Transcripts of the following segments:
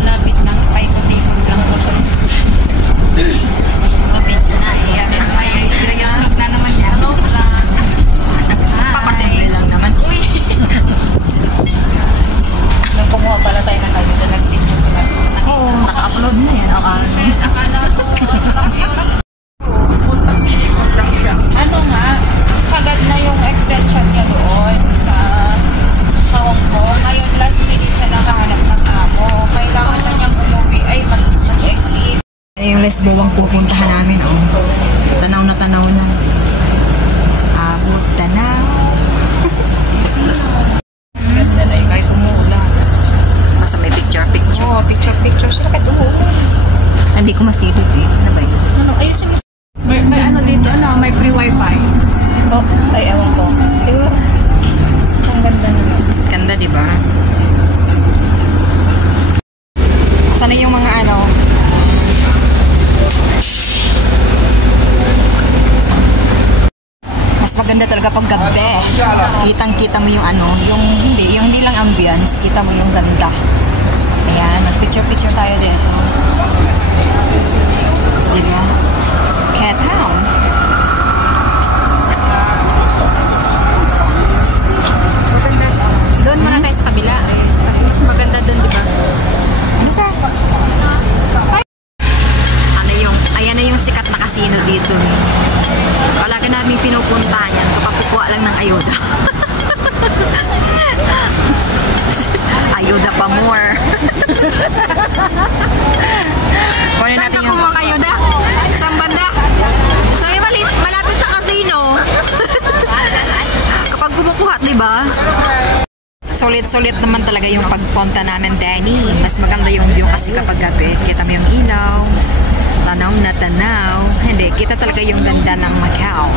Malapit lang. Paikot-ikot lang. Malapit na. Iyayakap na naman niya. Papasimple lang naman. Uy! Nung kumuha pala tayo ng ayuda, nag-video ko na. Oo, naka-upload na yan. Akala ko. Ano nga, sagad na yung extension niya doon sa Hong Kong. Ngayon, last minute siya nakahanap ng amo. Kailangan na niyang umuwi ay mag-exit. Yung Lesbowang pupuntahan namin, oh. Tanaw na tanaw na. Abot tanaw. Ganda na yung kahit umuulan. Basta may picture-picture. Oo, picture-picture sila kahit umuulan. Hindi ko masilip eh. Ano ba yun? Ano, ayusin mo. May ano dito, ano, may free wifi. Oh, ay ewan ko. Siguro. Ang ganda na. Ganda, di ba? Sana yung mga ano? Mas maganda talaga pag gabi. Kitang-kita mo yung ano, yung hindi lang ambience, kita mo yung ganda. Ayan, nag-picture-picture tayo dito. Diba? Cat Town. Maganda. Doon muna tayo sa kabila. Kasi mas maganda doon, di ba? Ano ka? Ano yung, ayan na yung sikat na casino dito. Palagi namin pinupuntahan yan kapag kukuha lang ng ayuda. Ayuda pa more. Kunin Saan natin ka yung... kumuha kayo da? Saan banda? So, malapit sa casino. Kapag kumukuha, diba? Sulit-sulit naman talaga yung pagpunta namin, Danny. Mas maganda yung view kasi kapag gabi. Kita mo yung ilaw. Tanaw na tanaw. Hindi, kita talaga yung ganda ng Macau.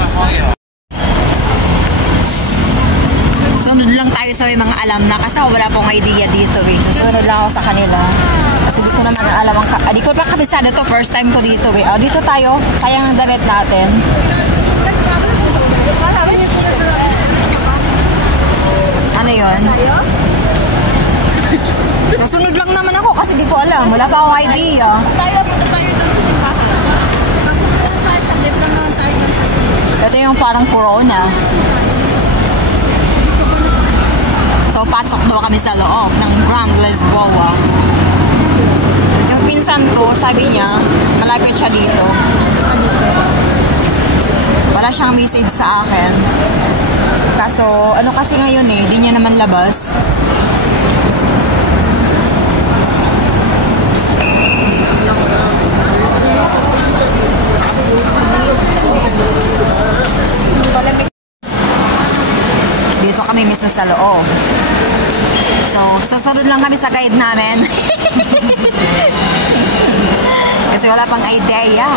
Sunod lang tayo sa may mga alam na kasi wala pong idea dito eh. Susunod lang ako sa kanila. Kasi di ko naman alam di ko pa kabisado to. First time ko dito eh. O, dito tayo. Sayang ang damit natin. Ano yun? Susunod lang naman ako kasi di ko alam. Wala pa akong idea. Punta tayo doon sa simbahan. Ito yung parang corona. So, pasok daw kami sa loob ng Grand Lisboa. Yung pinsan ko, sabi niya, malapit siya dito. Wala siyang message sa akin. Kaso, ano kasi ngayon eh, di niya naman labas. Dito kami mismo sa loob. So, susunod lang kami sa guide namin. Kasi wala pang idea.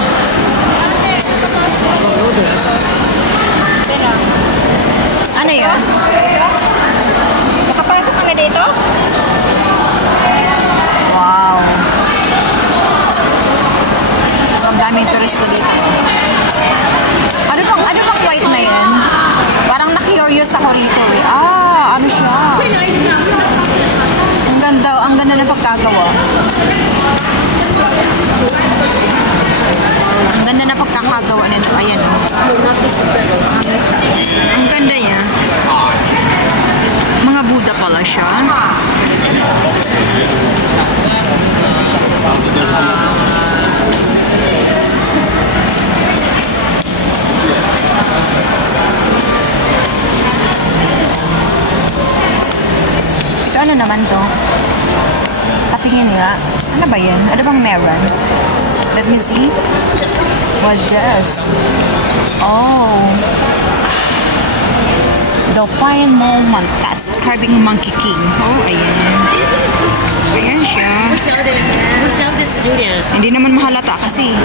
Ano yun? Makapasok kami dito? Wow. So, ang daming turista dito. Ano bang white na yun? Parang na-curious ako rito eh. Ano siya? Ang ganda ng pagkagawa. Ang ganda na pagkakagawa nito. Ayan o. Ang ganda niya. Mga Buddha pala siya. Ito ano naman to? Patingin nga. Ano ba yan? Ano bang meron? Let me see. What's this? Oh. The Fine Moment Test Carving Monkey King. Oh, ayan. Ayan siya. Hindi naman mahalata kasi.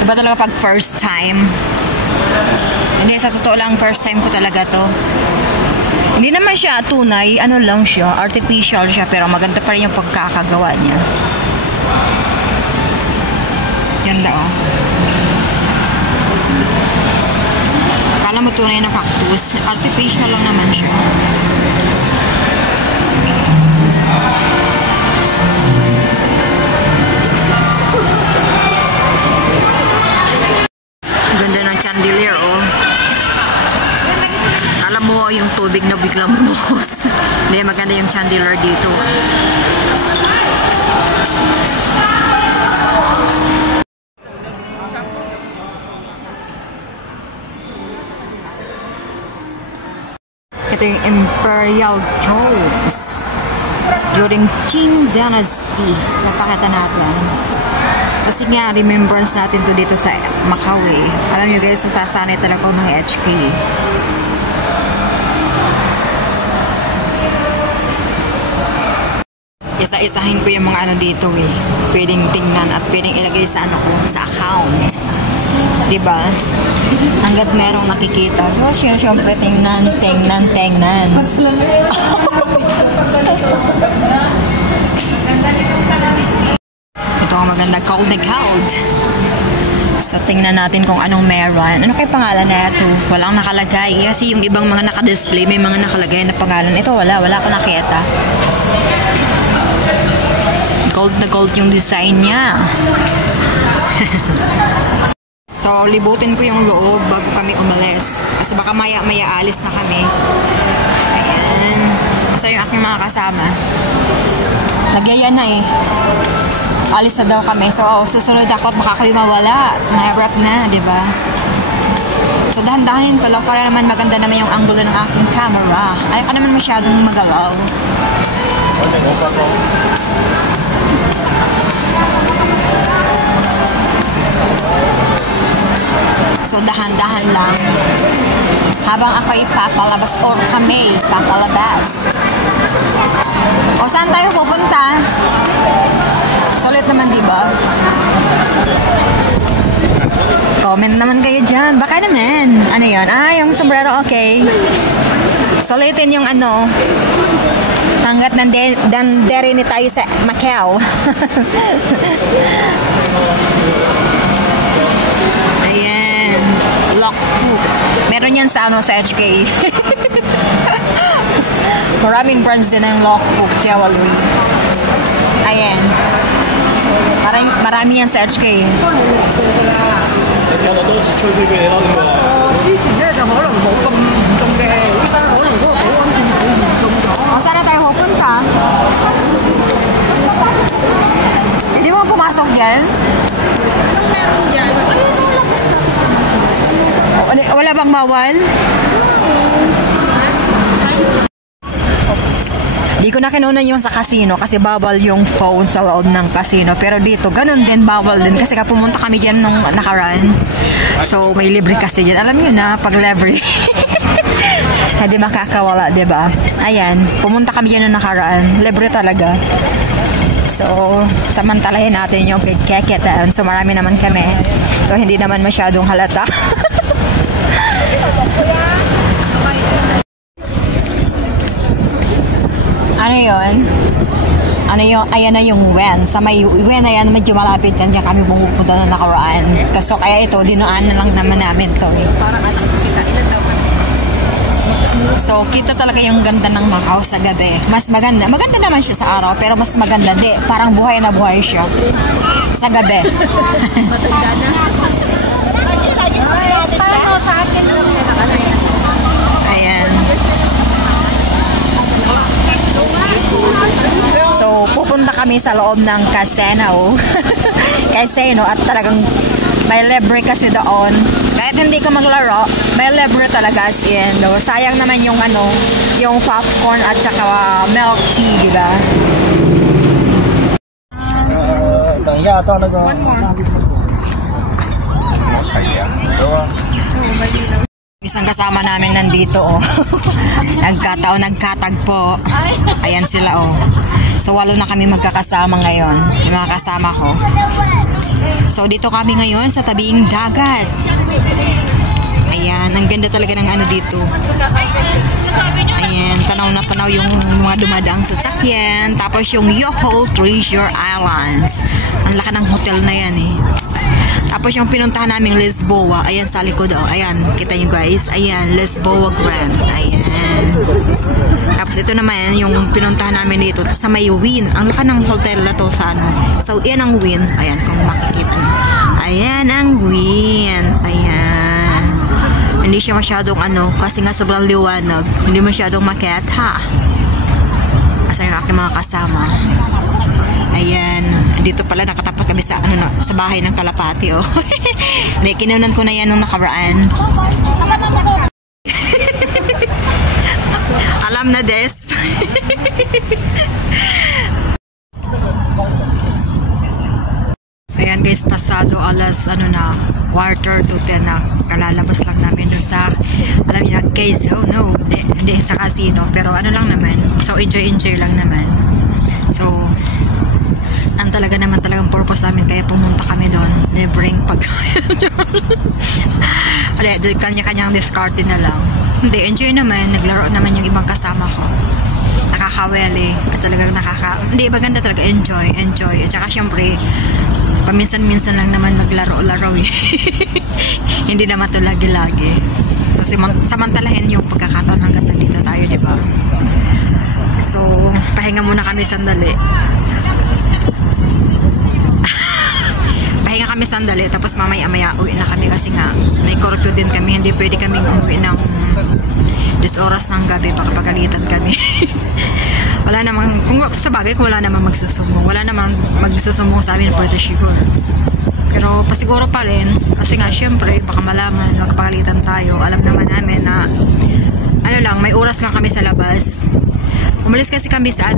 Diba talaga pag first time? Hindi, sa totoo lang, first time ko talaga to. Hindi naman siya tunay, ano lang siya, artificial siya, pero maganda pa rin yung pagkakagawa niya. Ganda oh. tunay na cactus. Artificial lang naman siya. Ganda ng chandelier, oh. Alam mo, yung tubig na biglang bumuhos. Hindi, maganda yung chandelier dito. Ito yung Imperial Toast during Qing Dynasty. So, pakita natin. Kasi nga, remembrance natin to dito sa Macau eh. Alam nyo guys, nasasanay talaga ako ng HK. Isa-isahin ko yung mga ano dito eh. Pwedeng tingnan at pwedeng ilagay sa ano ko, sa account. Diba? Hanggat merong nakikita. So, syempre, tingnan. Ito ang maganda, cold na cold. So, tingnan natin kung anong meron. Ano kay pangalan na ito? Walang nakalagay. Kasi yung ibang mga nakadisplay, may mga nakalagay na pangalan. Ito, wala ko nakita. Gold na gold yung design niya. So, libutin ko yung loob bago kami umalis. Kasi baka maya-maya alis na kami. Ayan. Kasi yung aking mga kasama. Nagyaya na eh. Alis na daw kami. So, susunod ako at baka kayo mawala. Mahirap na, di ba? So, dahan-dahanin pa lang para naman maganda naman yung angulo ng aking camera. Ayaw ka naman masyadong magalaw. So, dahan-dahan lang. Habang ako'y papalabas or kami papalabas. O, saan tayo pupunta? Sulit naman, di ba? Comment naman kayo dyan. Baka naman. Ano yun? Yung sombrero, okay. Sulitin yung ano. Hanggat nandirin tayo sa Macau. Ayan. Lock hook. Meron yan sa ano, sa HK. Maraming brands din ng lock hook jewelry. Ayan. Marami yan sa HK. Saan na tayo pupunta? Hindi mo pumasok dyan? Wala bang bawal? Di ko na kinunan yung sa casino kasi bawal yung phone sa loob ng casino. Pero dito, ganun din, bawal din. Kasi pumunta kami dyan nung nakaraan. So, may libre kasi dyan. Alam nyo na, pag libre. Hindi makakawala, diba? Ayan, pumunta kami dyan nung nakaraan. Libre talaga. So, samantalahin natin yung pagkeketaan. So, marami naman kami. So, hindi naman masyadong halata. Ano yun? Ayan na yung Wen. Sa may Wen na yan, medyo malapit yan. Diyan kami pumupunta na nakaraan. So, kaya ito, dinaan na lang naman namin to. Parang anak kita, ilan daw ka? So, kita talaga yung ganda ng Macau sa gabi. Mas maganda. Maganda naman siya sa araw, pero mas maganda. Di, parang buhay na buhay siya. Sa gabi. Matanda na. Ayan. So, pupunta kami sa loob ng casino. Casino at talagang may libre kasi doon. Kahit hindi ka maglaro, may libre talaga as in. Sayang naman yung ano, yung popcorn at saka milk tea, diba? One more. Isang kasama namin nandito, oh. Nagkatagpo. Ayan sila, oh. So, 8 na kami magkakasama ngayon. Yung mga kasama ko. So, dito kami ngayon sa tabing dagat. Ayan, ang ganda talaga ng ano dito. Ayan, tanaw na tanaw yung mga dumadaang sasakyan. Tapos yung Yoho Treasure Islands. Ang laki ng hotel na yan, eh. Tapos yung pinuntahan naming Lisboa, ayan sa likod, oh. Ayan, kita nyo guys. Ayan, Lisboa Grand. Ayan. Tapos ito naman yung pinuntahan namin dito sa may Wynn. Ang laki ng hotel na to sa ano. So, yan ang Wynn. Ayan, kung makikita nyo. Ayan ang Wynn. Ayan. Hindi siya masyadong ano, kasi nga sobrang liwanag. Hindi masyadong makita. Asan yung aking mga kasama. Ayan, dito pala nakatapos kami sa ano na, sa bahay ng Kalapati, oh. Hindi, kinunan ko na yan nung nakaraan. Alam na, Des. Ayan guys, pasado alas ano na, 1:45 na, kalalabas lang namin doon sa, alam niyo na guys, oh no, hindi sa casino, pero ano lang naman, so enjoy lang naman. So ang talaga naman talagang purpose namin kaya pumunta kami doon, libreng pagkain. Kanya-kanyang discarded na lang. Hindi, enjoy naman, naglaro naman yung ibang kasama ko. Nakakaweli at talagang hindi, maganda talaga, enjoy. At saka syempre paminsan-minsan lang naman maglaro-laro eh. Hindi naman to lagi-lagi. So samantalahin yung pagkakataon hanggang nandito tayo, di ba? So pahinga muna kami sandali. Pahinga kami sandali, tapos mamaya-maya uwi na kami kasi nga may curfew din kami, hindi pwede kaming umuwi ng 10 oras ng gabi, baka pagalitan kami. Wala namang, kung sa bagay, kung wala namang magsusumbong sa amin, pwede siguro. Pero pasiguro pa rin, kasi nga syempre baka malaman, magpagalitan tayo. Alam naman namin na ano lang, may oras lang kami sa labas. Umalis kasi kami sa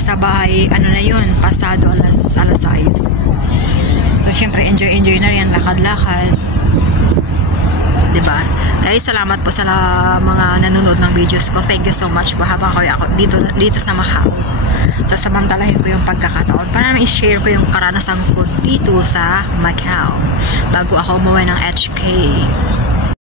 sa bahay, ano na yun, pasado alas 6. So syempre enjoy na rin, lakad-lakad, diba? Guys, salamat po sa mga nanonood ng videos ko. Thank you so much po habang ako dito sa Macau. So samantalahin ko yung pagkakataon para naman i-share ko yung karanasan ko dito sa Macau bago ako umuwi ng HK.